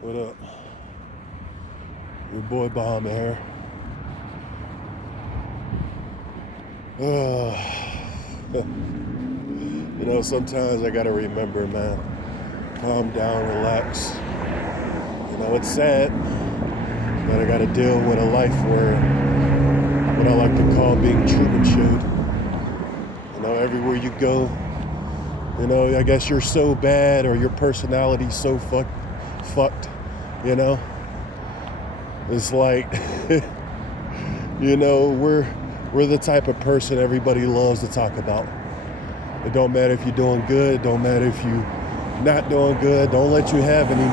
What up? Your boy Bomb here. Sometimes I gotta remember, man. Calm down, relax. It's sad that I gotta deal with a life where what I like to call being Truman showed. Everywhere you go, I guess you're so bad or your personality's so fucked. It's like, we're the type of person everybody loves to talk about. It don't matter if you're doing good, it don't matter if you're not doing good, don't let you have any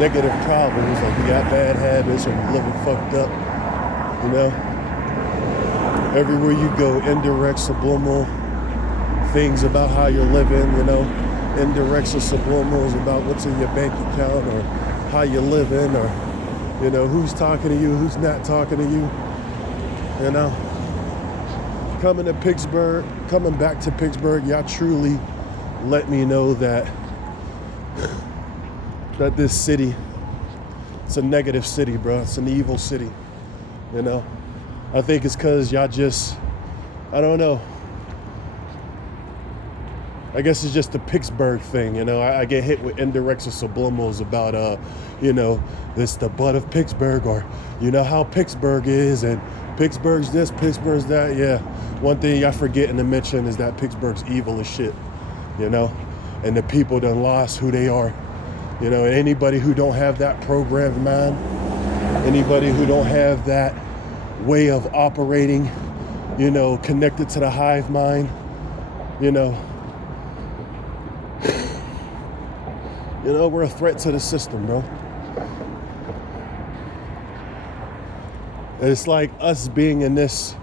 negative problems, like you got bad habits or you're living fucked up, Everywhere you go, indirect, subliminal things about how you're living, indirects or subliminals about what's in your bank account or how you're living or, who's talking to you, who's not talking to you, Coming back to Pittsburgh, y'all truly let me know that this city, it's a negative city, bro. It's an evil city, I think it's because y'all just, I don't know. I guess it's just the Pittsburgh thing, I get hit with indirects or subliminals about, this the butt of Pittsburgh or, how Pittsburgh is and Pittsburgh's this, Pittsburgh's that. Yeah, one thing y'all forgetting to mention is that Pittsburgh's evil as shit, and the people done lost who they are, and anybody who don't have that programmed mind, anybody who don't have that way of operating, connected to the hive mind, we're a threat to the system, bro. It's like us being in this,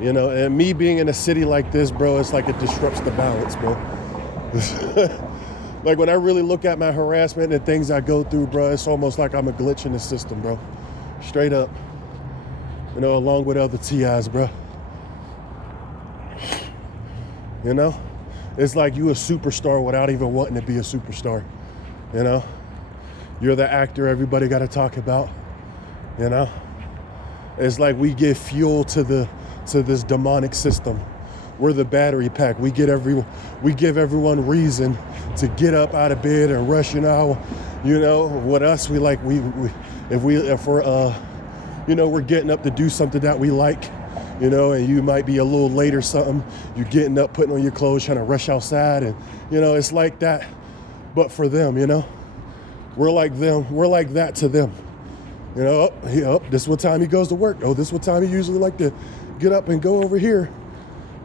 and me being in a city like this, bro, it's like it disrupts the balance, bro. Like when I really look at my harassment and things I go through, bro, it's almost like I'm a glitch in the system, bro. Straight up. Along with other TIs, bro. It's like you a superstar without even wanting to be a superstar. You're the actor everybody got to talk about. It's like we give fuel to this demonic system. We're the battery pack. We give everyone reason to get up out of bed and rush. With us, we like if we're getting up to do something that we like. And you might be a little late or something. You're getting up, putting on your clothes, trying to rush outside, and it's like that. But for them, we're like them. We're like that to them. This is what time he goes to work. Oh, this is what time he usually like to get up and go over here.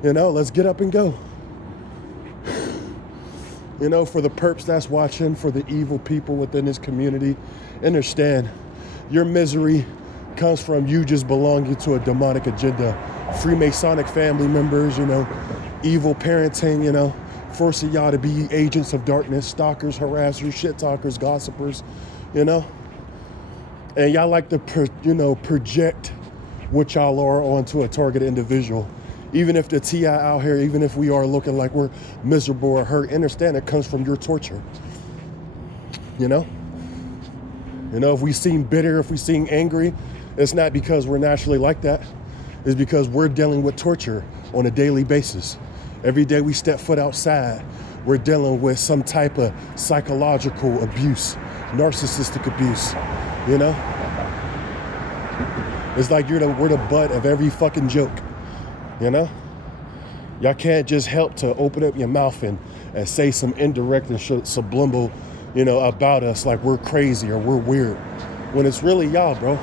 Let's get up and go. For the perps that's watching, for the evil people within this community, understand your misery comes from you just belonging to a demonic agenda. Freemasonic family members, evil parenting, forcing y'all to be agents of darkness, stalkers, harassers, shit talkers, gossipers, And y'all like to, project what y'all are onto a targeted individual. Even if the TI out here, even if we are looking like we're miserable or hurt, understand it comes from your torture. If we seem bitter, if we seem angry, it's not because we're naturally like that. It's because we're dealing with torture on a daily basis. Every day we step foot outside, we're dealing with some type of psychological abuse, narcissistic abuse, It's like we're the butt of every fucking joke, Y'all can't just help to open up your mouth and say some indirect and subliminal, about us like we're crazy or we're weird, when it's really y'all, bro.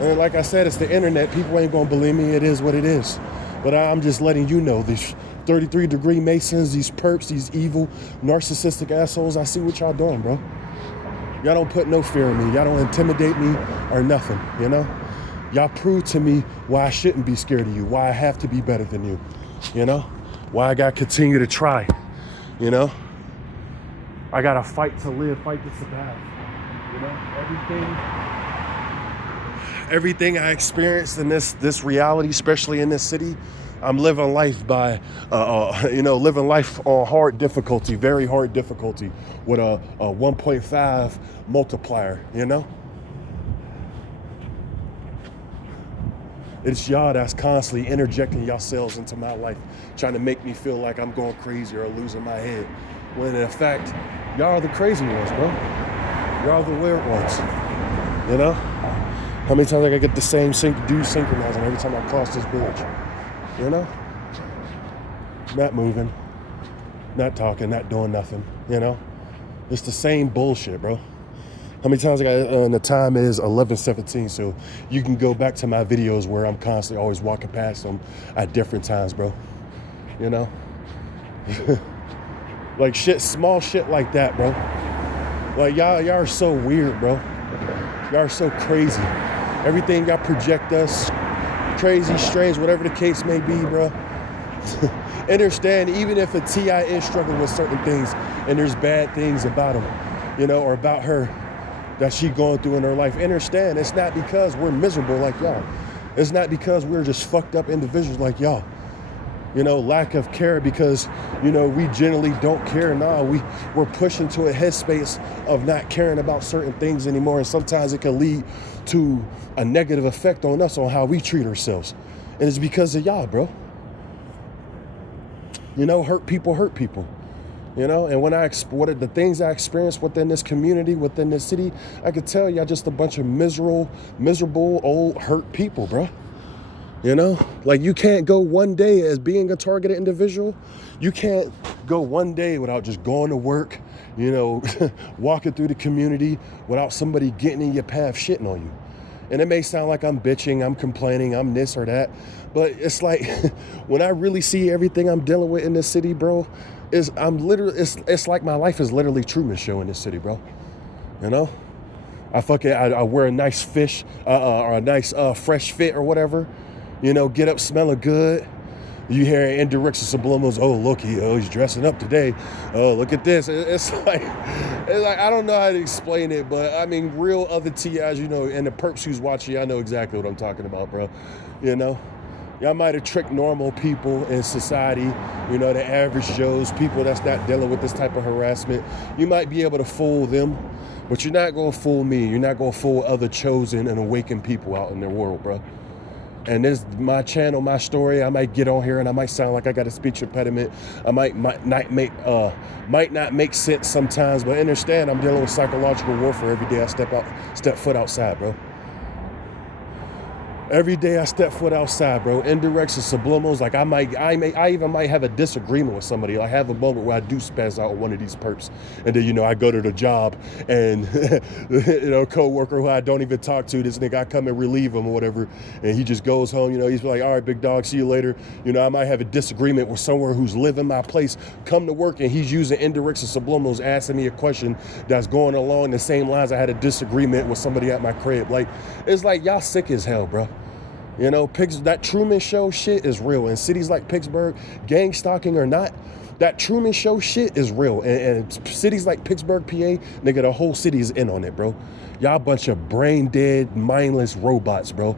And like I said, it's the internet. People ain't gonna believe me. It is what it is. But I'm just letting you know, these 33-degree Masons, these perps, these evil, narcissistic assholes, I see what y'all doing, bro. Y'all don't put no fear in me. Y'all don't intimidate me or nothing, Y'all prove to me why I shouldn't be scared of you, why I have to be better than you, Why I gotta continue to try, I gotta fight to live, fight to survive, Everything I experienced in this reality, especially in this city, I'm living life by, living life on hard difficulty, very hard difficulty with a 1.5 multiplier, you know? It's y'all that's constantly interjecting yourselves into my life, trying to make me feel like I'm going crazy or losing my head. When in fact, y'all are the crazy ones, bro. Y'all are the weird ones, you know? How many times I get the same dude synchronizing every time I cross this bridge? You know? Not moving, not talking, not doing nothing, you know? It's the same bullshit, bro. How many times I got, and the time is 11:17, so you can go back to my videos where I'm constantly always walking past them at different times, bro. You know? Like shit, small shit like that, bro. Like y'all are so weird, bro. Y'all are so crazy. Everything y'all project us, crazy, strange, whatever the case may be, bro. Understand, even if a T.I. is struggling with certain things and there's bad things about him, you know, or about her that she going through in her life, understand it's not because we're miserable like y'all. It's not because we're just fucked up individuals like y'all. You know, lack of care because, you know, we generally don't care. Nah, we're pushed into a headspace of not caring about certain things anymore. And sometimes it can lead to a negative effect on us on how we treat ourselves. And it's because of y'all, bro. You know, hurt people. You know, and when the things I experienced within this community, within this city, I could tell y'all just a bunch of miserable, old, hurt people, bro. You know, like you can't go one day as being a targeted individual. You can't go one day without just going to work, you know, walking through the community without somebody getting in your path shitting on you. And it may sound like I'm bitching, I'm complaining, I'm this or that, but it's like when I really see everything I'm dealing with in this city, bro, it's like my life is literally Truman Show in this city, bro. You know, I wear a nice fish or a nice fresh fit or whatever. You know, get up smelling good. You hear indirects and subliminals, oh, look, he's dressing up today. Oh, look at this. It's like, I don't know how to explain it, but I mean, real other TIs, you know, and the perps who's watching, I know exactly what I'm talking about, bro. You know, y'all might have tricked normal people in society, you know, the average Joes, people that's not dealing with this type of harassment. You might be able to fool them, but you're not going to fool me. You're not going to fool other chosen and awakened people out in their world, bro. And this is my channel, my story. I might get on here and I might sound like I got a speech impediment. I might not make sense sometimes, but understand I'm dealing with psychological warfare every day I step foot outside, bro. Every day I step foot outside, bro. Indirects and subliminals. Like I even might have a disagreement with somebody. I have a moment where I do spaz out on one of these perps, and then, you know, I go to the job and you know, coworker who I don't even talk to, this nigga, I come and relieve him or whatever, and he just goes home. You know, he's like, all right, big dog, see you later. You know, I might have a disagreement with someone who's living my place, come to work, and he's using indirects and subliminals, asking me a question that's going along the same lines I had a disagreement with somebody at my crib. Like, it's like y'all sick as hell, bro. You know, that Truman Show shit is real. In cities like Pittsburgh, gang stalking or not, that Truman Show shit is real. And cities like Pittsburgh, PA, nigga, the whole city is in on it, bro. Y'all a bunch of brain dead, mindless robots, bro.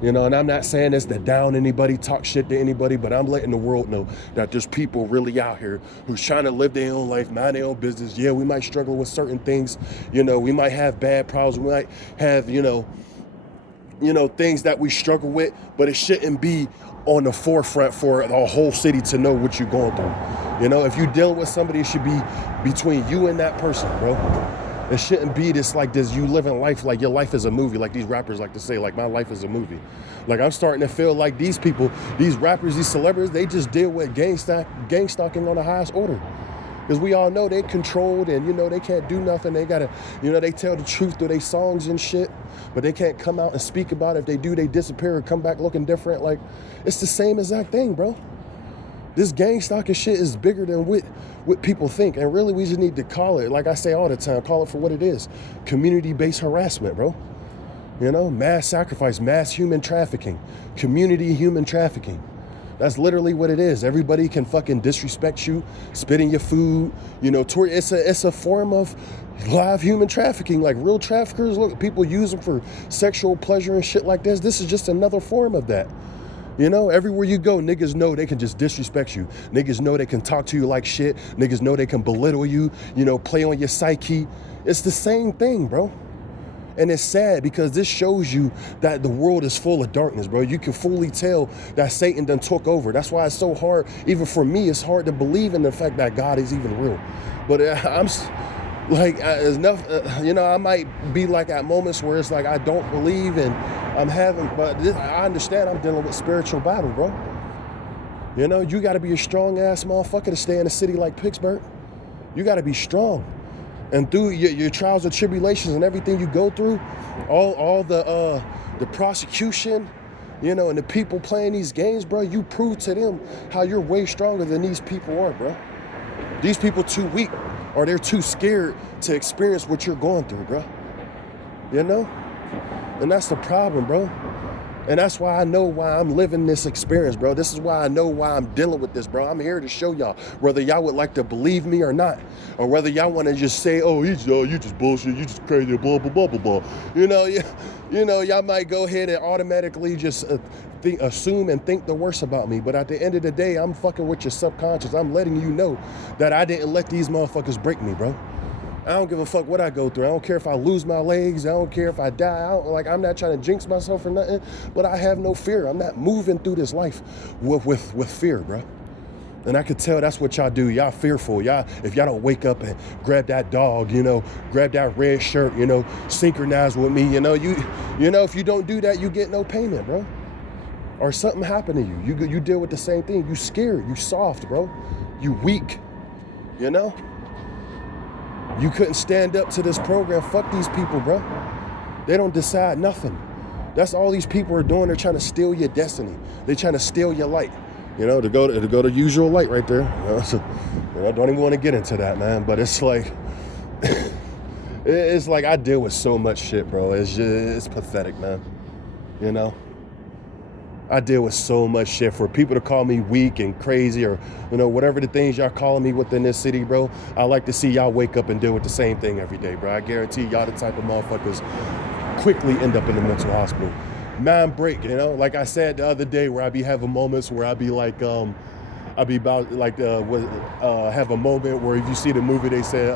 You know, and I'm not saying this to down anybody, talk shit to anybody, but I'm letting the world know that there's people really out here who's trying to live their own life, mind their own business. Yeah, we might struggle with certain things. You know, we might have bad problems. We might have, you know, things that we struggle with, but it shouldn't be on the forefront for the whole city to know what you're going through. You know, if you're dealing with somebody, it should be between you and that person, bro. It shouldn't be this you living life like your life is a movie, like these rappers like to say, like my life is a movie. Like I'm starting to feel like these people, these rappers, these celebrities, they just deal with gang stalking on the highest order. Because we all know they controlled and, you know, they can't do nothing. They gotta, you know, they tell the truth through their songs and shit, but they can't come out and speak about it. If they do, they disappear and come back looking different. Like, it's the same exact thing, bro. This gang stalking shit is bigger than what people think. And really, we just need to call it, like I say all the time, call it for what it is. Community-based harassment, bro. You know, mass sacrifice, mass human trafficking, community human trafficking. That's literally what it is. Everybody can fucking disrespect you, spit in your food, you know, it's a form of live human trafficking. Like real traffickers, look, people use them for sexual pleasure and shit like this. This is just another form of that. You know, everywhere you go, niggas know they can just disrespect you. Niggas know they can talk to you like shit. Niggas know they can belittle you, you know, play on your psyche. It's the same thing, bro. And it's sad because this shows you that the world is full of darkness, bro. You can fully tell that Satan done took over. That's why it's so hard, even for me, it's hard to believe in the fact that God is even real. But I'm like, enough, you know, I might be like at moments where it's like I don't believe and I'm having, but I understand I'm dealing with spiritual battle, bro. You know, you got to be a strong ass motherfucker to stay in a city like Pittsburgh. You got to be strong. And through your trials and tribulations and everything you go through, all the prosecution, you know, and the people playing these games, bro, you prove to them how you're way stronger than these people are, bro. These people too weak, or they're too scared to experience what you're going through, bro. You know? And that's the problem, bro. And that's why I know why I'm living this experience, bro. This is why I know why I'm dealing with this, bro. I'm here to show y'all, whether y'all would like to believe me or not, or whether y'all want to just say, oh, you just bullshit, you just crazy, blah, blah, blah, blah, blah. You know, y'all might go ahead and automatically just assume and think the worst about me. But at the end of the day, I'm fucking with your subconscious. I'm letting you know that I didn't let these motherfuckers break me, bro. I don't give a fuck what I go through. I don't care if I lose my legs. I don't care if I die. I'm not trying to jinx myself or nothing, but I have no fear. I'm not moving through this life with fear, bro. And I could tell that's what y'all do. Y'all fearful. Y'all, if y'all don't wake up and grab that dog, you know, grab that red shirt, you know, synchronize with me, you know, if you don't do that, you get no payment, bro. Or something happened to you. You deal with the same thing. You scared. You soft, bro. You weak, you know? You couldn't stand up to this program. Fuck these people, bro. They don't decide nothing. That's all these people are doing. They're trying to steal your destiny. They're trying to steal your light. You know, to go to usual light right there. You know, so, I don't even want to get into that, man. But it's like, it's like I deal with so much shit, bro. It's pathetic, man. You know. I deal with so much shit. For people to call me weak and crazy, or, you know, whatever the things y'all calling me within this city, bro, I like to see y'all wake up and deal with the same thing every day, bro. I guarantee y'all the type of motherfuckers quickly end up in the mental hospital. Mind break, you know? Like I said the other day, where I be having moments where I be like, I be about like, have a moment where if you see the movie, they said,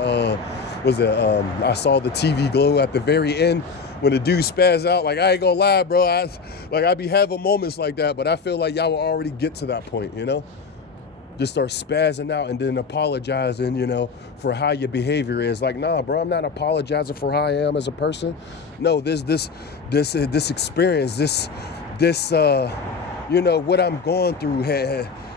I saw the TV glow at the very end. When the dude spaz out, like, I ain't gonna lie, bro, I be having moments like that, but I feel like y'all will already get to that point, you know? Just start spazzing out and then apologizing, you know, for how your behavior is. Like, nah, bro, I'm not apologizing for how I am as a person. No, this experience, this you know, what I'm going through,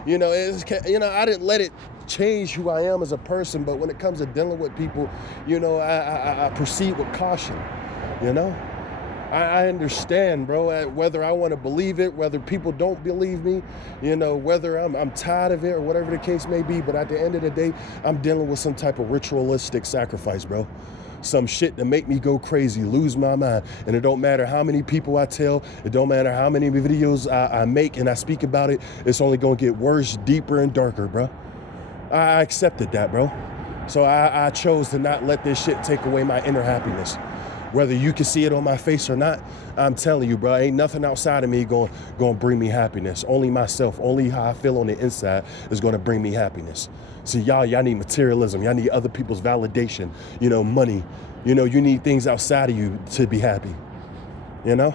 you know, I didn't let it change who I am as a person, but when it comes to dealing with people, you know, I proceed with caution. You know, I understand, bro, whether I want to believe it, whether people don't believe me, you know, whether I'm tired of it or whatever the case may be. But at the end of the day, I'm dealing with some type of ritualistic sacrifice, bro. Some shit to make me go crazy, lose my mind. And it don't matter how many people I tell. It don't matter how many videos I make and I speak about it. It's only going to get worse, deeper, and darker, bro. I accepted that, bro. So I chose to not let this shit take away my inner happiness. Whether you can see it on my face or not, I'm telling you, bro, ain't nothing outside of me going to bring me happiness. Only myself, only how I feel on the inside is going to bring me happiness. See, y'all need materialism. Y'all need other people's validation, you know, money. You know, you need things outside of you to be happy, you know?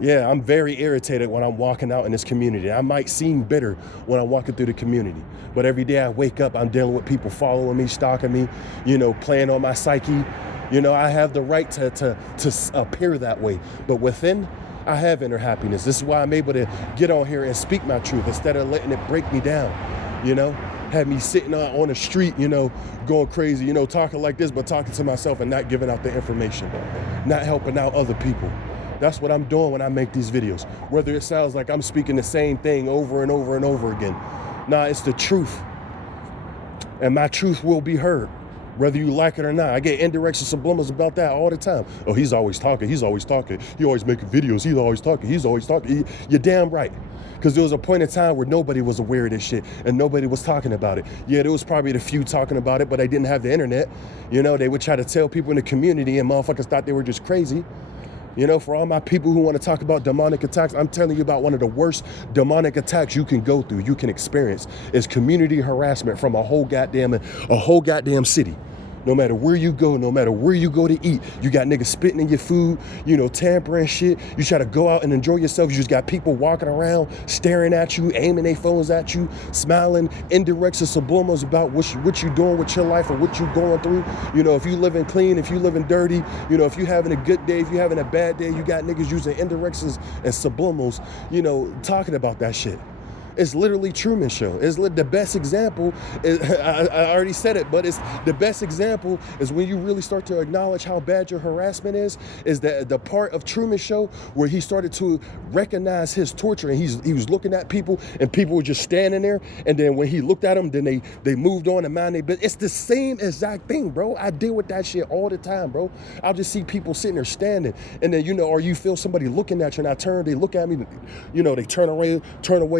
Yeah, I'm very irritated when I'm walking out in this community. I might seem bitter when I'm walking through the community, but every day I wake up, I'm dealing with people following me, stalking me, you know, playing on my psyche. You know, I have the right to appear that way, but within, I have inner happiness. This is why I'm able to get on here and speak my truth instead of letting it break me down, you know? Have me sitting on the street, you know, going crazy, you know, talking like this, but talking to myself and not giving out the information, not helping out other people. That's what I'm doing when I make these videos. Whether it sounds like I'm speaking the same thing over and over and over again. Nah, it's the truth. And my truth will be heard, whether you like it or not. I get indirects and subliminals about that all the time. Oh, he's always talking. He always making videos. He's always talking. You're damn right. Because there was a point in time where nobody was aware of this shit and nobody was talking about it. Yeah, there was probably the few talking about it, but they didn't have the internet. You know, they would try to tell people in the community and motherfuckers thought they were just crazy. You know, for all my people who want to talk about demonic attacks, I'm telling you about one of the worst demonic attacks you can go through, you can experience, is community harassment from a whole goddamn city. No matter where you go, no matter where you go to eat, you got niggas spitting in your food, you know, tampering shit. You try to go out and enjoy yourself. You just got people walking around, staring at you, aiming their phones at you, smiling, indirects and subliminals about what you doing with your life or what you going through. You know, if you living clean, if you living dirty, you know, if you having a good day, if you having a bad day, you got niggas using indirects and subliminals, you know, talking about that shit. It's literally Truman Show. It's the best example. I already said it, but it's the best example is when you really start to acknowledge how bad your harassment is that the part of Truman Show where he started to recognize his torture and he was looking at people and people were just standing there. And then when he looked at them, then they moved on and mind their business. It's the same exact thing, bro. I deal with that shit all the time, bro. I'll just see people sitting there standing and then, you know, or you feel somebody looking at you and they look at me, you know, they turn away,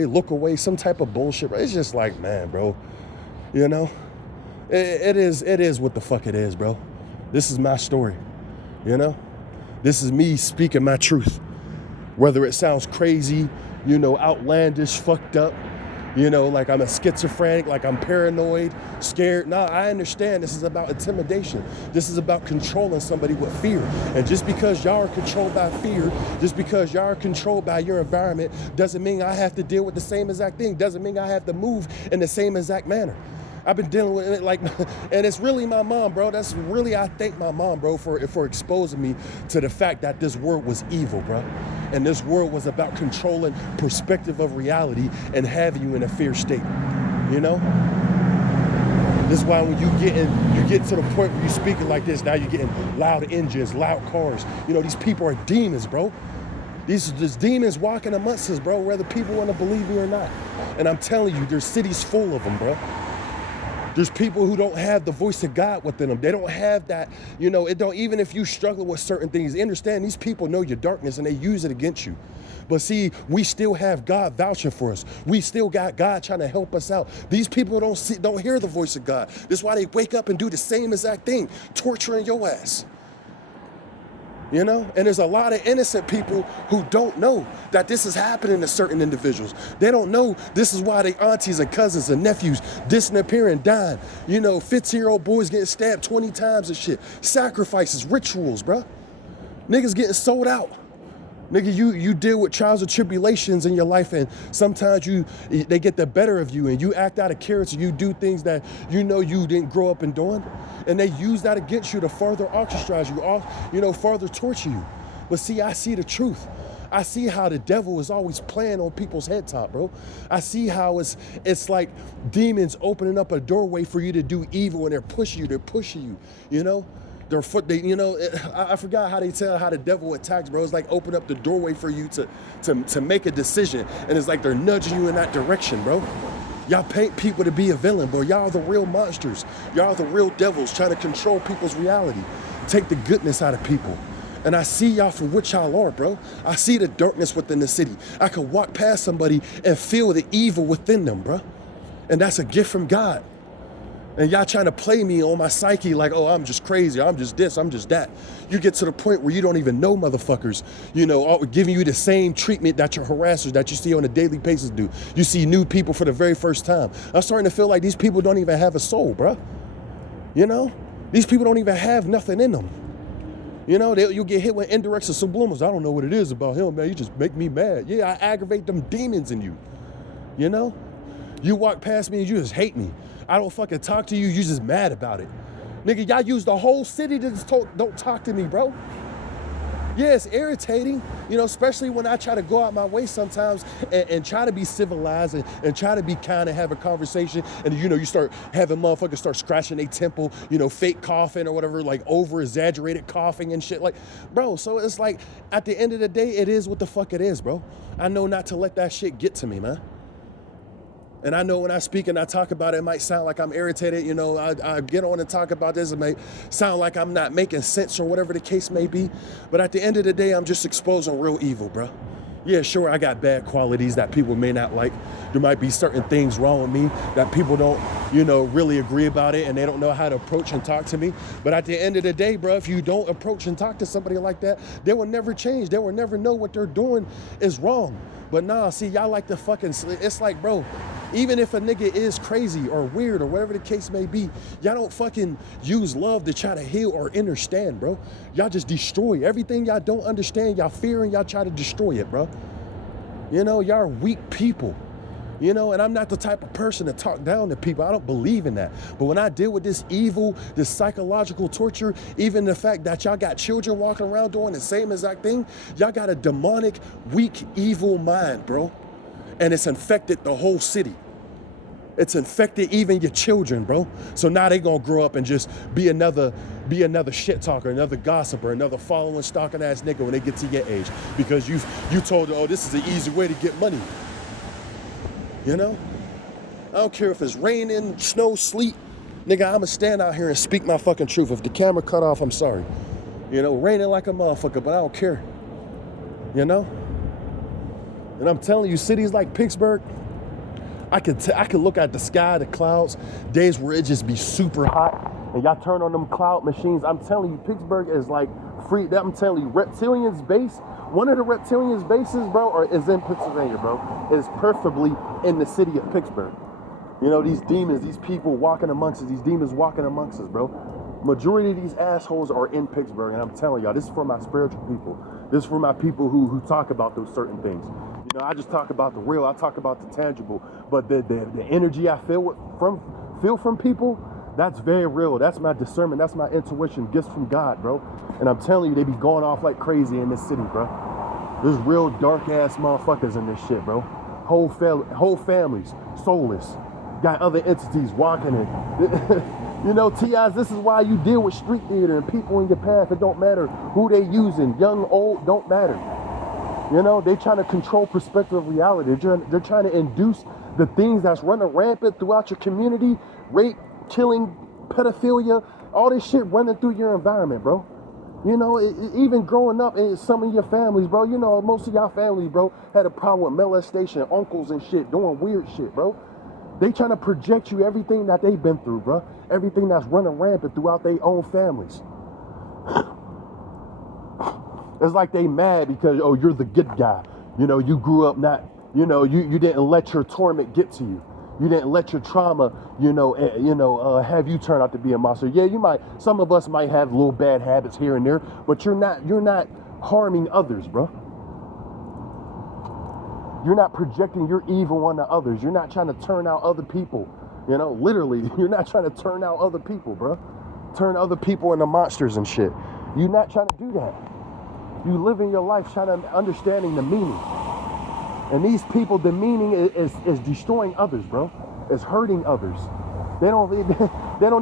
look away, some type of bullshit, bro. It's just like, man, bro, you know, it is what the fuck it is, bro. This is my story, you know, this is me speaking my truth, whether it sounds crazy, you know, outlandish, fucked up, you know, like I'm a schizophrenic, like I'm paranoid, scared. Nah, I understand this is about intimidation. This is about controlling somebody with fear. And just because y'all are controlled by fear, just because y'all are controlled by your environment, doesn't mean I have to deal with the same exact thing. Doesn't mean I have to move in the same exact manner. I've been dealing with it like, and it's really my mom, bro. That's really, I thank my mom, bro, for exposing me to the fact that this world was evil, bro. And this world was about controlling perspective of reality and having you in a fear state, you know? This is why when you get to the point where you're speaking like this, now you're getting loud engines, loud cars. You know, these people are demons, bro. These are just demons walking amongst us, bro, whether people want to believe me or not. And I'm telling you, there's cities full of them, bro. There's people who don't have the voice of God within them. They don't have that, you know, even if you struggle with certain things, understand these people know your darkness and they use it against you. But see, we still have God vouching for us. We still got God trying to help us out. These people don't hear the voice of God. That's why they wake up and do the same exact thing, torturing your ass. You know, and there's a lot of innocent people who don't know that this is happening to certain individuals. They don't know this is why their aunties and cousins and nephews disappearing, dying. You know, 15-year-old boys getting stabbed 20 times and shit. Sacrifices, rituals, bruh. Niggas getting sold out. Nigga, you deal with trials and tribulations in your life, and sometimes they get the better of you, and you act out of character. You do things that you know you didn't grow up in doing, and they use that against you to further ostracize you, you know, further torture you. But see, I see the truth. I see how the devil is always playing on people's head top, bro. I see how it's like demons opening up a doorway for you to do evil, and they're pushing you, you know? You know, I forgot how they tell how the devil attacks, bro. It's like open up the doorway for you to make a decision. And it's like they're nudging you in that direction, bro. Y'all paint people to be a villain, but y'all are the real monsters. Y'all are the real devils trying to control people's reality. Take the goodness out of people. And I see y'all for what y'all are, bro. I see the darkness within the city. I could walk past somebody and feel the evil within them, bro. And that's a gift from God. And y'all trying to play me on my psyche like, oh, I'm just crazy, I'm just this, I'm just that. You get to the point where you don't even know motherfuckers, you know, giving you the same treatment that your harassers that you see on a daily basis do. You see new people for the very first time. I'm starting to feel like these people don't even have a soul, bro. You know? These people don't even have nothing in them. You know, you'll get hit with indirects and subliminals. I don't know what it is about him, man. You just make me mad. Yeah, I aggravate them demons in you. You know? You walk past me and you just hate me. I don't fucking talk to you, you just mad about it. Nigga, y'all use the whole city to just don't talk to me, bro. Yeah, it's irritating, you know, especially when I try to go out my way sometimes and try to be civilized and try to be kind and have a conversation. And, you know, you start having motherfuckers start scratching their temple, you know, fake coughing or whatever, like over-exaggerated coughing and shit. Like, bro, so it's like, at the end of the day, it is what the fuck it is, bro. I know not to let that shit get to me, man. And I know when I speak and I talk about it, it might sound like I'm irritated. You know, I get on and talk about this. It may sound like I'm not making sense or whatever the case may be. But at the end of the day, I'm just exposing real evil, bro. Yeah, sure, I got bad qualities that people may not like. There might be certain things wrong with me that people don't, really agree about it, and they don't know how to approach and talk to me. But at the end of the day, bro, if you don't approach and talk to somebody like that, they will never change. They will never know what they're doing is wrong. But nah, see, y'all like to fucking, it's like, bro, even if a nigga is crazy or weird or whatever the case may be, y'all don't fucking use love to try to heal or understand, bro. Y'all just destroy everything y'all don't understand. Y'all fear and y'all try to destroy it, bro. Y'all are weak people. And I'm not the type of person to talk down to people. I don't believe in that. But when I deal with this evil, this psychological torture, even the fact that y'all got children walking around doing the same exact thing, y'all got a demonic, weak, evil mind, bro. And it's infected the whole city. It's infected even your children, bro. So now they gonna grow up and just be another shit talker, another gossiper, another following, stalking ass nigga when they get to your age. Because you told them, oh, this is an easy way to get money. I don't care if it's raining, snow, sleet. Nigga, I'ma stand out here and speak my fucking truth. If the camera cut off, I'm sorry. Raining like a motherfucker, but I don't care. And I'm telling you, cities like Pittsburgh, I could look at the sky, the clouds, days where it just be super hot, and y'all turn on them cloud machines. I'm telling you, Pittsburgh is like free. I'm telling you, reptilians base. One of the reptilians bases, bro, is in Pennsylvania, bro. Is preferably in the city of Pittsburgh. These demons, these people walking amongst us, these demons walking amongst us, bro. Majority of these assholes are in Pittsburgh, and I'm telling y'all, this is for my spiritual people. This is for my people who talk about those certain things. I just talk about the real. I talk about the tangible. But the energy I feel from people, that's very real. That's my discernment. That's my intuition. Gifts from God, bro. And I'm telling you, they be going off like crazy in this city, bro. There's real dark ass motherfuckers in this shit, bro. Whole families, soulless. Got other entities walking in. T.I.'s, this is why you deal with street theater and people in your path. It don't matter who they using, young, old, don't matter. They trying to control perspective of reality. They're trying to induce the things that's running rampant throughout your community, rape, killing, pedophilia, all this shit running through your environment, bro. Even growing up in some of your families, bro, most of y'all families, bro, had a problem with molestation, uncles and shit, doing weird shit, bro. They trying to project you everything that they've been through, bro. Everything that's running rampant throughout their own families. It's like they mad because, oh, you're the good guy. You grew up not, you didn't let your torment get to you. You didn't let your trauma, have you turn out to be a monster. Yeah, some of us might have little bad habits here and there, but you're not harming others, bro. You're not projecting your evil onto others. You're not trying to turn out other people. Literally, you're not trying to turn out other people, bro. Turn other people into monsters and shit. You're not trying to do that. You live in your life trying to understanding the meaning. And these people, the meaning is destroying others, bro. It's hurting others. They don't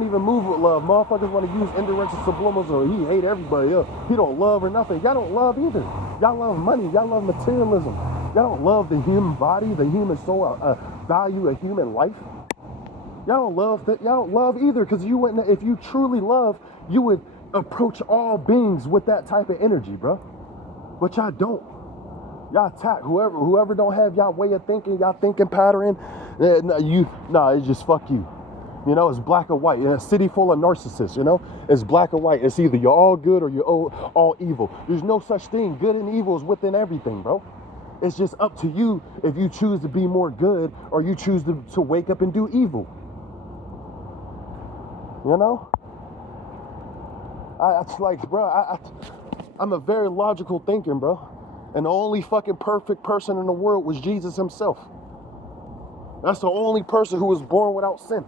even move with love. Motherfuckers want to use indirect subliminals, or he hate everybody else. He don't love or nothing. Y'all don't love either. Y'all love money. Y'all love materialism. Y'all don't love the human body, the human soul, value a human life. Y'all don't love either, because you wouldn't. If you truly love, you would approach all beings with that type of energy, bro. But y'all don't. Y'all attack whoever don't have y'all way of thinking, y'all thinking pattern. It's just fuck you. It's black or white. In a city full of narcissists, it's black or white. It's either you're all good or you're all evil. There's no such thing. Good and evil is within everything, bro. It's just up to you if you choose to be more good or you choose to wake up and do evil. It's like, bro, I'm a very logical thinker, bro. And the only fucking perfect person in the world was Jesus himself. That's the only person who was born without sin.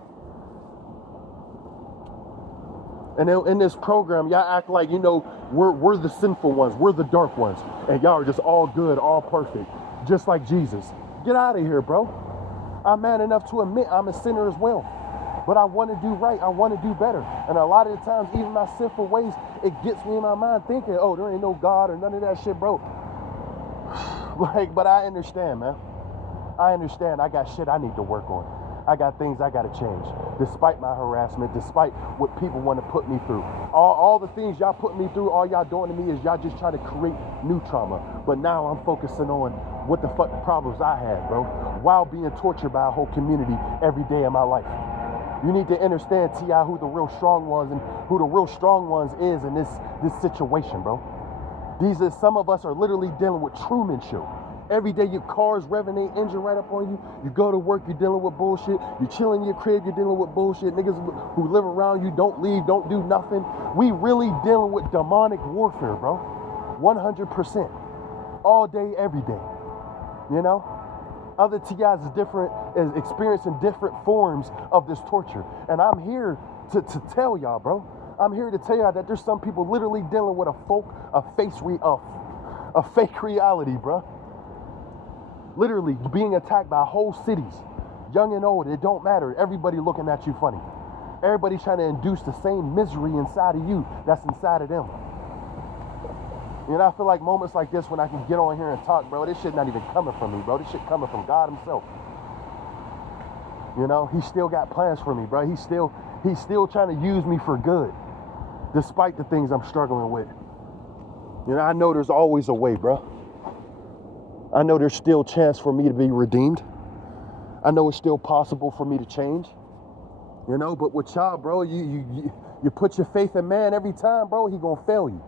And in this program, y'all act like, we're the sinful ones. We're the dark ones. And y'all are just all good, all perfect. Just like Jesus. Get out of here, bro. I'm man enough to admit I'm a sinner as well. But I want to do right. I want to do better. And a lot of the times, even my sinful ways, it gets me in my mind thinking, oh, there ain't no God or none of that shit, bro. But I understand, man. I understand. I got shit I need to work on. I got things I got to change. Despite my harassment, despite what people want to put me through. All the things y'all put me through, all y'all doing to me is y'all just trying to create new trauma. But now I'm focusing on what the fuck problems I had, bro, while being tortured by a whole community every day of my life. You need to understand, T.I., who the real strong ones and who the real strong ones is in this situation, bro. Some of us are literally dealing with Truman Show. Every day your car's revving their engine right up on you. You go to work, you're dealing with bullshit. You're chilling in your crib, you're dealing with bullshit. Niggas who live around you don't leave, don't do nothing. We really dealing with demonic warfare, bro. 100%. All day, every day. You know? Other TIs is experiencing different forms of this torture. And I'm here to tell y'all, bro. I'm here to tell y'all that there's some people literally dealing with a fake reality, bro. Literally being attacked by whole cities, young and old, it don't matter. Everybody looking at you funny. Everybody trying to induce the same misery inside of you that's inside of them. You know, I feel like moments like this when I can get on here and talk, bro, this shit not even coming from me, bro. This shit coming from God himself. You know, he still got plans for me, bro. He's still trying to use me for good, despite the things I'm struggling with. You know, I know there's always a way, bro. I know there's still a chance for me to be redeemed. I know it's still possible for me to change. You know, but with y'all, bro, you put your faith in man every time, bro, he gonna fail you.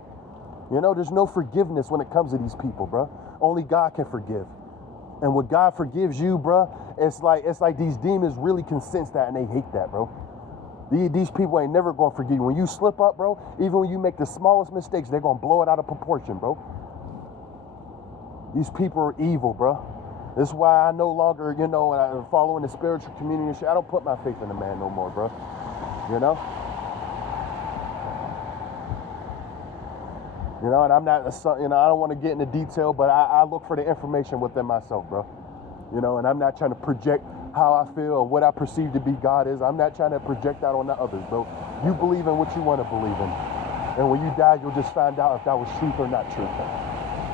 You know, there's no forgiveness when it comes to these people, bro. Only God can forgive. And when God forgives you, bro, it's like these demons really can sense that and they hate that, bro. These people ain't never gonna forgive you. When you slip up, bro, even when you make the smallest mistakes, they're gonna blow it out of proportion, bro. These people are evil, bro. This is why I no longer, you know, when I'm following the spiritual community and shit, I don't put my faith in the man no more, bro. You know? You know, and I'm not, you know, I don't want to get into detail, but I look for the information within myself, bro. You know, and I'm not trying to project how I feel or what I perceive to be God is. I'm not trying to project that on the others, bro. You believe in what you want to believe in. And when you die, you'll just find out if that was truth or not truth.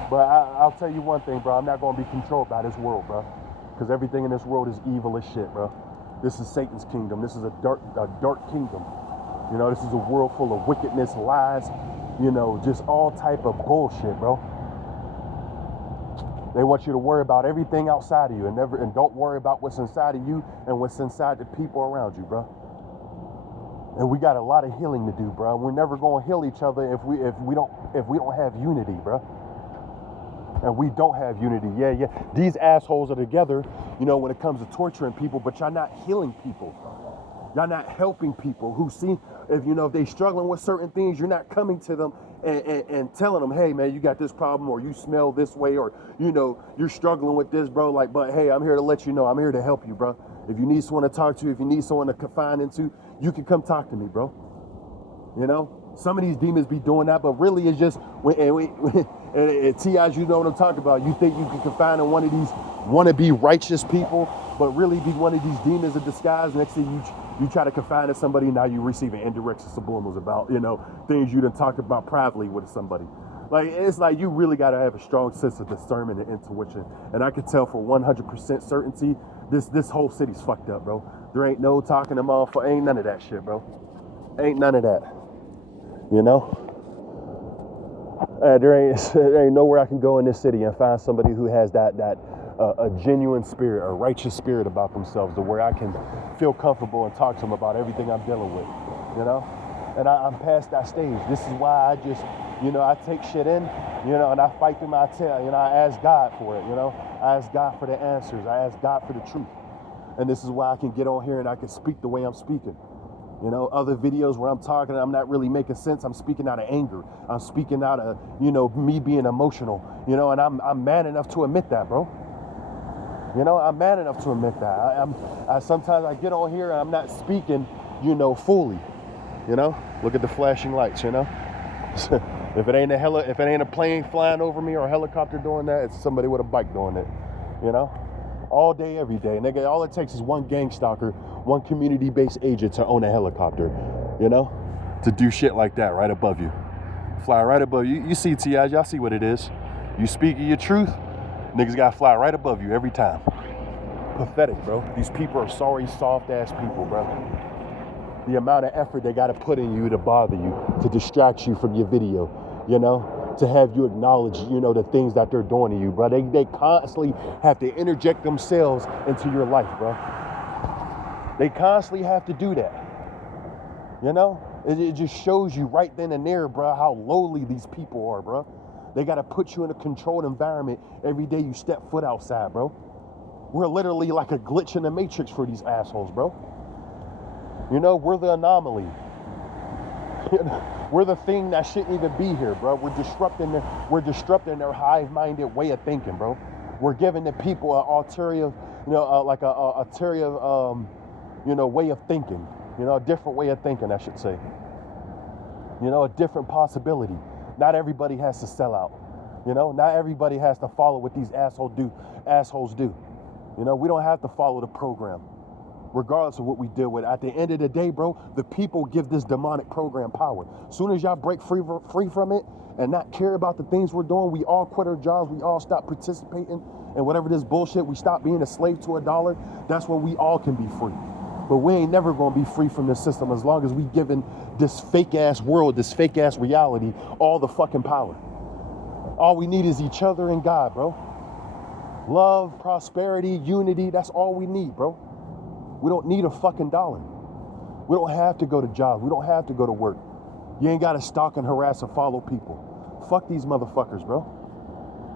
But I'll tell you one thing, bro. I'm not going to be controlled by this world, bro. Because everything in this world is evil as shit, bro. This is Satan's kingdom. This is a dark kingdom. You know, this is a world full of wickedness, lies, you know, just all type of bullshit, bro. They want you to worry about everything outside of you and don't worry about what's inside of you and what's inside the people around you, bro. And we got a lot of healing to do, bro. We're never going to heal each other if we don't have unity, bro. And we don't have unity. Yeah. These assholes are together, you know, when it comes to torturing people, but y'all not healing people. Y'all not helping people who see, if they struggling with certain things, you're not coming to them and telling them, hey, man, you got this problem, or you smell this way, or, you know, you're struggling with this, bro. Like, but hey, I'm here to let you know, I'm here to help you, bro. If you need someone to talk to, if you need someone to confide into, you can come talk to me, bro. You know? Some of these demons be doing that, but really it's just, and T.I.s, you know what I'm talking about. You think you can confine in one of these wannabe righteous people, but really be one of these demons in disguise. Next thing you try to confine in somebody, now you receiving indirect subliminals about, you know, things you done talked about privately with somebody. Like, it's like you really got to have a strong sense of discernment and intuition. And I can tell for 100% certainty, this whole city's fucked up, bro. There ain't no talking them off, ain't none of that shit, bro. Ain't none of that. You know? There ain't nowhere I can go in this city and find somebody who has a genuine spirit, a righteous spirit about themselves, to where I can feel comfortable and talk to them about everything I'm dealing with, you know? And I'm past that stage. This is why I just, you know, I take shit in, you know, and I fight through my tail, you know, I ask God for it, you know? I ask God for the answers. I ask God for the truth. And this is why I can get on here and I can speak the way I'm speaking. You know, other videos where I'm talking, I'm not really making sense. I'm speaking out of anger. I'm speaking out of, you know, me being emotional, you know, and I'm man enough to admit that, bro. You know, I'm man enough to admit that. I sometimes I get on here and I'm not speaking, you know, fully, you know. Look at the flashing lights, you know. If it ain't a plane flying over me or a helicopter doing that, it's somebody with a bike doing it, you know. All day, every day. Nigga, all it takes is one gang stalker, one community-based agent to own a helicopter, you know, to do shit like that right above you. Fly right above you. You see T.I.s, y'all see what it is. You speak your truth, niggas gotta fly right above you every time. pathetic, bro. These people are sorry, soft-ass people, bro. The amount of effort they got to put in you to bother you, to distract you from your video, to have you acknowledge, the things that they're doing to you, bro. They constantly have to interject themselves into your life, bro. They constantly have to do that, It just shows you right then and there, bro, how lowly these people are, bro. They got to put you in a controlled environment every day you step foot outside, bro. We're literally like a glitch in the matrix for these assholes, bro. We're the anomaly. We're the thing that shouldn't even be here, bro. We're disrupting their hive-minded way of thinking, bro. We're giving the people an ulterior, ulterior, way of thinking. A different way of thinking, I should say. A different possibility. Not everybody has to sell out. Not everybody has to follow what these assholes do. We don't have to follow the program, regardless of what we deal with. At the end of the day, bro, the people give this demonic program power. As soon as y'all break free from it and not care about the things we're doing, we all quit our jobs, we all stop participating in whatever this bullshit, we stop being a slave to a dollar, that's when we all can be free. But we ain't never gonna be free from this system as long as we giving this fake ass world, this fake ass reality, all the fucking power. All we need is each other and God, bro. Love, prosperity, unity, that's all we need, bro. We don't need a fucking dollar. We don't have to go to jobs. We don't have to go to work. You ain't got to stalk and harass and follow people. Fuck these motherfuckers, bro.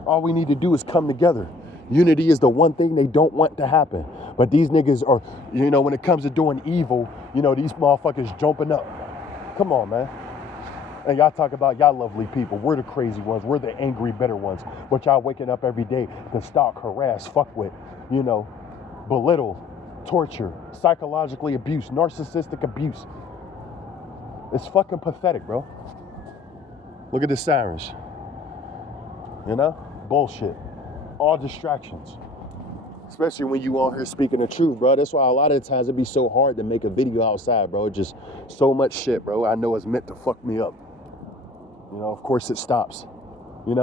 All we need to do is come together. Unity is the one thing they don't want to happen. But these niggas are, when it comes to doing evil, these motherfuckers jumping up. Come on, man. And y'all talk about y'all lovely people. We're the crazy ones. We're the angry, bitter ones. But y'all waking up every day to stalk, harass, fuck with, belittle, torture, psychologically abuse, narcissistic abuse. It's fucking pathetic, bro. Look at the sirens. Bullshit. All distractions. Especially when you on here speaking the truth, bro. That's why a lot of the times it be so hard to make a video outside, bro. Just so much shit, bro. I know it's meant to fuck me up. Of course it stops. You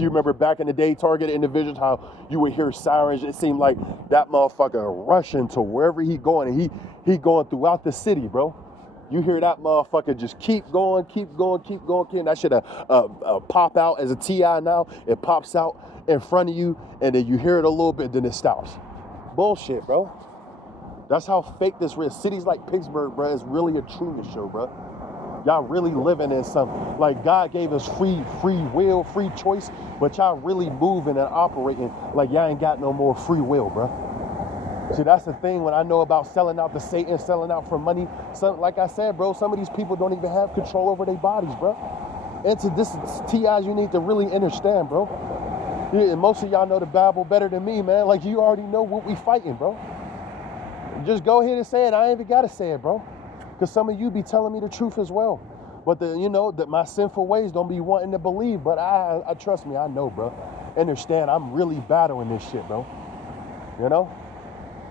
remember back in the day, targeted individuals, how you would hear sirens. It seemed like that motherfucker rushing to wherever he going, and he going throughout the city, bro. You hear that motherfucker just keep going. That shit pop out as a TI now. It pops out in front of you, and then you hear it a little bit, then it stops. Bullshit, bro. That's how fake this is. Cities like Pittsburgh, bro, is really a Truman show, bro. Y'all really living in something. Like, God gave us free will, free choice, but y'all really moving and operating like y'all ain't got no more free will, bro. See, that's the thing when I know about selling out to Satan, selling out for money. Like I said, bro, some of these people don't even have control over their bodies, bro. And to this TIs, you need to really understand, bro. And most of y'all know the Bible better than me, man. Like, you already know what we fighting, bro. Just go ahead and say it. I ain't even got to say it, bro. Because some of you be telling me the truth as well. But that my sinful ways don't be wanting to believe. But I trust me, I know, bro. Understand, I'm really battling this shit, bro.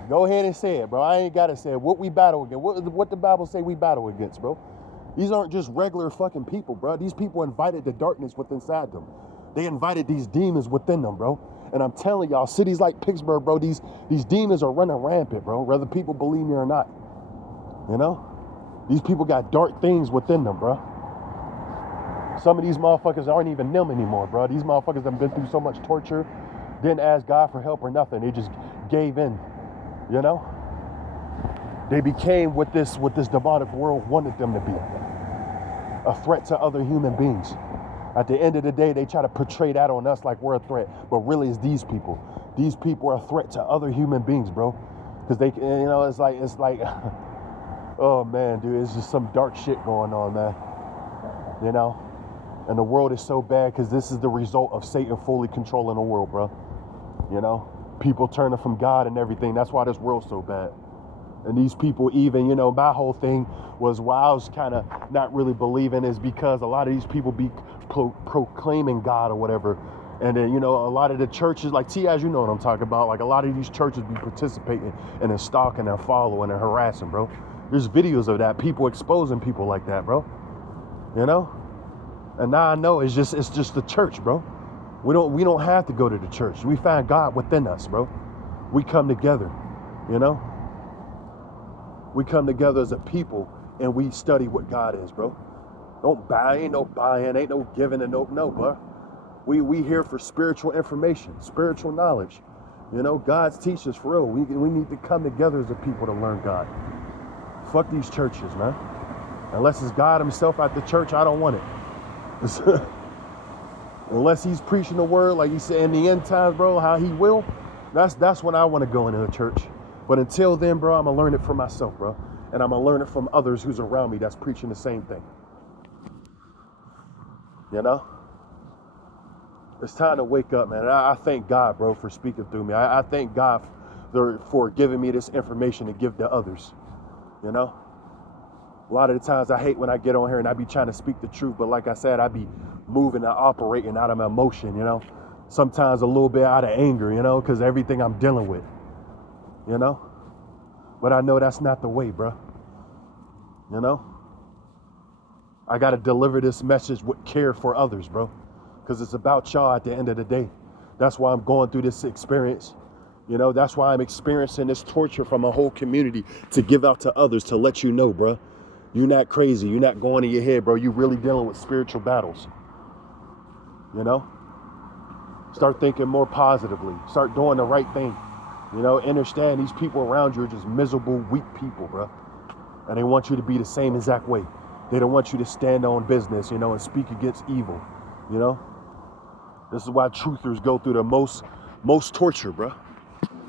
Go ahead and say it, bro. I ain't got to say it. What we battle against. What the Bible say we battle against, bro. These aren't just regular fucking people, bro. These people invited the darkness within inside them. They invited these demons within them, bro. And I'm telling y'all, cities like Pittsburgh, bro, these demons are running rampant, bro. Whether people believe me or not. These people got dark things within them, bro. Some of these motherfuckers aren't even them anymore, bro. These motherfuckers have been through so much torture, didn't ask God for help or nothing. They just gave in, They became what this demonic world wanted them to be. A threat to other human beings. At the end of the day, they try to portray that on us like we're a threat, but really it's these people. These people are a threat to other human beings, bro. Because they, it's like, oh man, dude, it's just some dark shit going on, man. And the world is so bad because this is the result of Satan fully controlling the world, bro. People turning from God and everything. That's why this world's so bad. And these people even, my whole thing was why I was kind of not really believing is because a lot of these people be proclaiming God or whatever. And then, a lot of the churches, like TIs, you know what I'm talking about. Like a lot of these churches be participating and stalking and following and harassing, bro. There's videos of that, people exposing people like that, bro. And now I know it's just the church, bro. We don't have to go to the church. We find God within us, bro. We come together. You know, we come together as a people and we study what God is, bro. Don't buy, ain't no buying, ain't no giving, and no, bro. We here for spiritual information, spiritual knowledge. You know, God's teachers for real. We need to come together as a people to learn God. Fuck these churches, man. Unless it's God himself at the church, I don't want it. Unless he's preaching the word, like he said in the end times, bro, how he will, that's when I want to go into the church. But until then, bro, I'm going to learn it for myself, bro. And I'm going to learn it from others who's around me that's preaching the same thing. You know? It's time to wake up, man. I thank God, bro, for speaking through me. I thank God for giving me this information to give to others. You know? A lot of the times I hate when I get on here and I be trying to speak the truth, but like I said, I be moving and operating out of my emotion, you know? Sometimes a little bit out of anger, you know, because everything I'm dealing with, you know? But I know that's not the way, bro. You know? I got to deliver this message with care for others, bro. Because it's about y'all at the end of the day. That's why I'm going through this experience. You know, that's why I'm experiencing this torture from a whole community to give out to others, to let you know, bro. You're not crazy. You're not going in your head, bro. You're really dealing with spiritual battles. You know? Start thinking more positively. Start doing the right thing. You know, understand these people around you are just miserable, weak people, bro. And they want you to be the same exact way. They don't want you to stand on business, you know, and speak against evil, you know? This is why truthers go through the most torture, bro.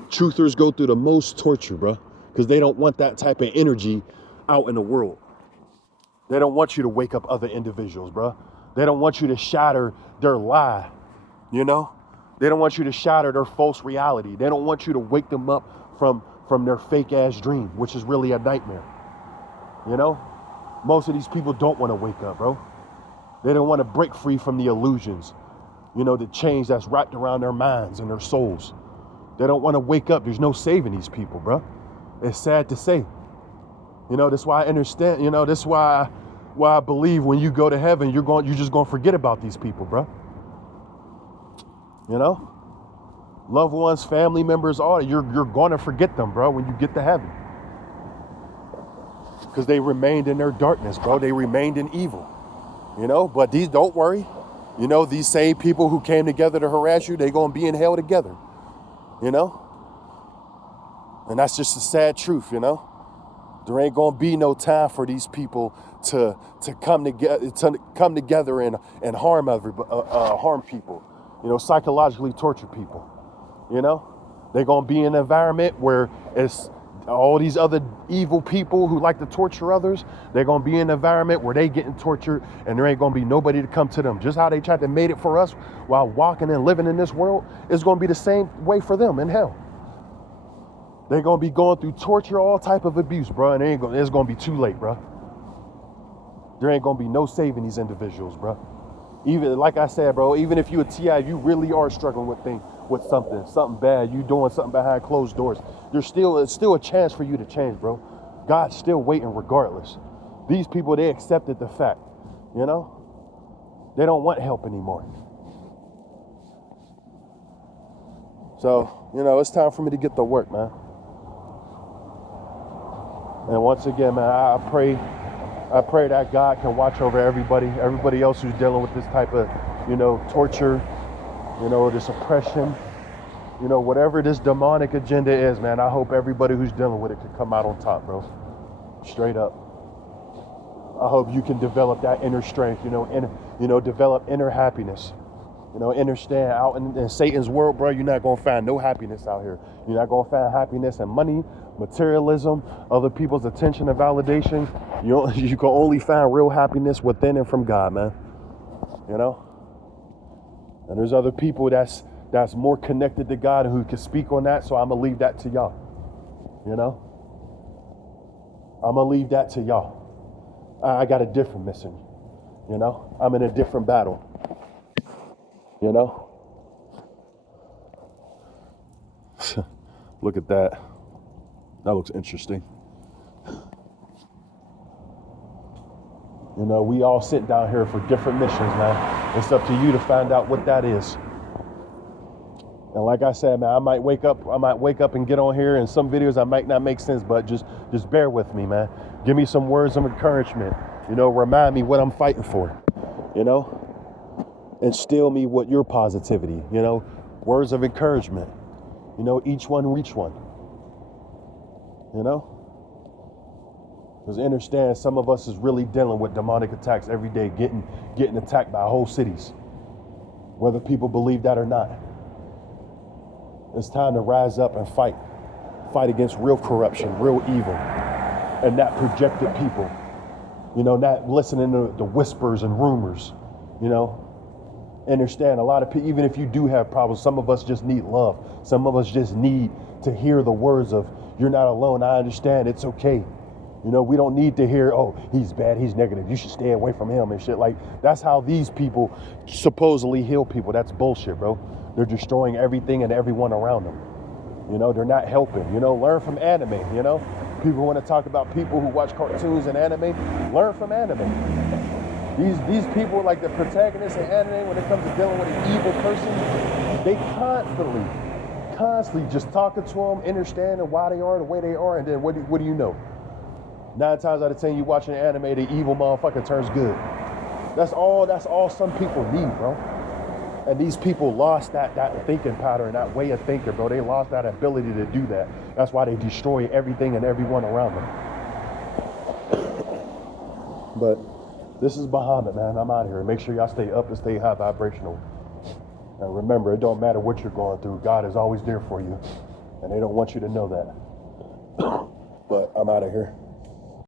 Truthers go through the most torture, bro. Because they don't want that type of energy out in the world. They don't want you to wake up other individuals, bro. They don't want you to shatter their lie, you know? They don't want you to shatter their false reality. They don't want you to wake them up from their fake ass dream, which is really a nightmare. You know? Most of these people don't want to wake up, bro. They don't want to break free from the illusions, you know, the change that's wrapped around their minds and their souls. They don't want to wake up. There's no saving these people, bro. It's sad to say. You know, that's why I understand, you know, that's why I believe when you go to heaven, you're just going to forget about these people, bro. You know? Loved ones, family members, all you're going to forget them, bro, when you get to heaven. Because they remained in their darkness, bro. They remained in evil. You know, but these, don't worry. You know, these same people who came together to harass you, they're going to be in hell together. You know? And that's just a sad truth, you know? There ain't going to be no time for these people to come together and harm people. You know, psychologically torture people. You know? They're going to be in an environment where it's all these other evil people who like to torture others. They're going to be in an environment where they getting tortured and there ain't going to be nobody to come to them. Just how they tried to make it for us while walking and living in this world, it's going to be the same way for them in hell. They're going to be going through torture, all type of abuse, bro, and it's going to be too late, bro. There ain't going to be no saving these individuals, bro. Even, like I said, bro, even if you a TI, you really are struggling with something bad, you doing something behind closed doors, it's still a chance for you to change, bro. God's still waiting regardless. These people, they accepted the fact, you know? They don't want help anymore. So, you know, it's time for me to get to work, man. And once again, man, I pray that God can watch over everybody else who's dealing with this type of, you know, torture, you know, this oppression, you know, whatever this demonic agenda is, man. I hope everybody who's dealing with it can come out on top, bro. Straight up. I hope you can develop that inner strength, develop inner happiness. You know, understand out in Satan's world, bro, you're not going to find no happiness out here. You're not going to find happiness in money, materialism, other people's attention and validation. You can only find real happiness within and from God, man. You know? And there's other people that's more connected to God who can speak on that, so I'm going to leave that to y'all. You know? I'm going to leave that to y'all. I got a different mission. You know? I'm in a different battle. You know? Look at that. That looks interesting. You know, we all sit down here for different missions, man. It's up to you to find out what that is. And like I said, man, I might wake up and get on here, and some videos I might not make sense, but just bear with me, man. Give me some words of encouragement. You know, remind me what I'm fighting for. You know, instill me with your positivity. You know, words of encouragement. You know, each one reach one. You know, because understand, some of us is really dealing with demonic attacks every day, getting attacked by whole cities, whether people believe that or not. It's time to rise up and fight against real corruption, real evil, and not projected people. You know, not listening to the whispers and rumors. You know, understand, a lot of people, even if you do have problems, some of us just need love. Some of us just need to hear the words of, you're not alone. I understand. It's okay. You know, we don't need to hear, oh, he's bad, he's negative, you should stay away from him and shit. Like, that's how these people supposedly heal people. That's bullshit, bro. They're destroying everything and everyone around them. You know, they're not helping. You know, learn from anime, you know? People want to talk about people who watch cartoons and anime. Learn from anime. These people, like the protagonists in anime, when it comes to dealing with an evil person, they constantly just talking to them, understanding why they are the way they are, and then what do you know? 9 times out of 10, you watch an anime, the evil motherfucker turns good. That's all some people need, bro. And these people lost that thinking pattern, that way of thinking, bro. They lost that ability to do that. That's why they destroy everything and everyone around them. But this is Bahamut, man. I'm out here. Make sure y'all stay up and stay high vibrational. And remember, it don't matter what you're going through. God is always there for you. And they don't want you to know that. But I'm out of here.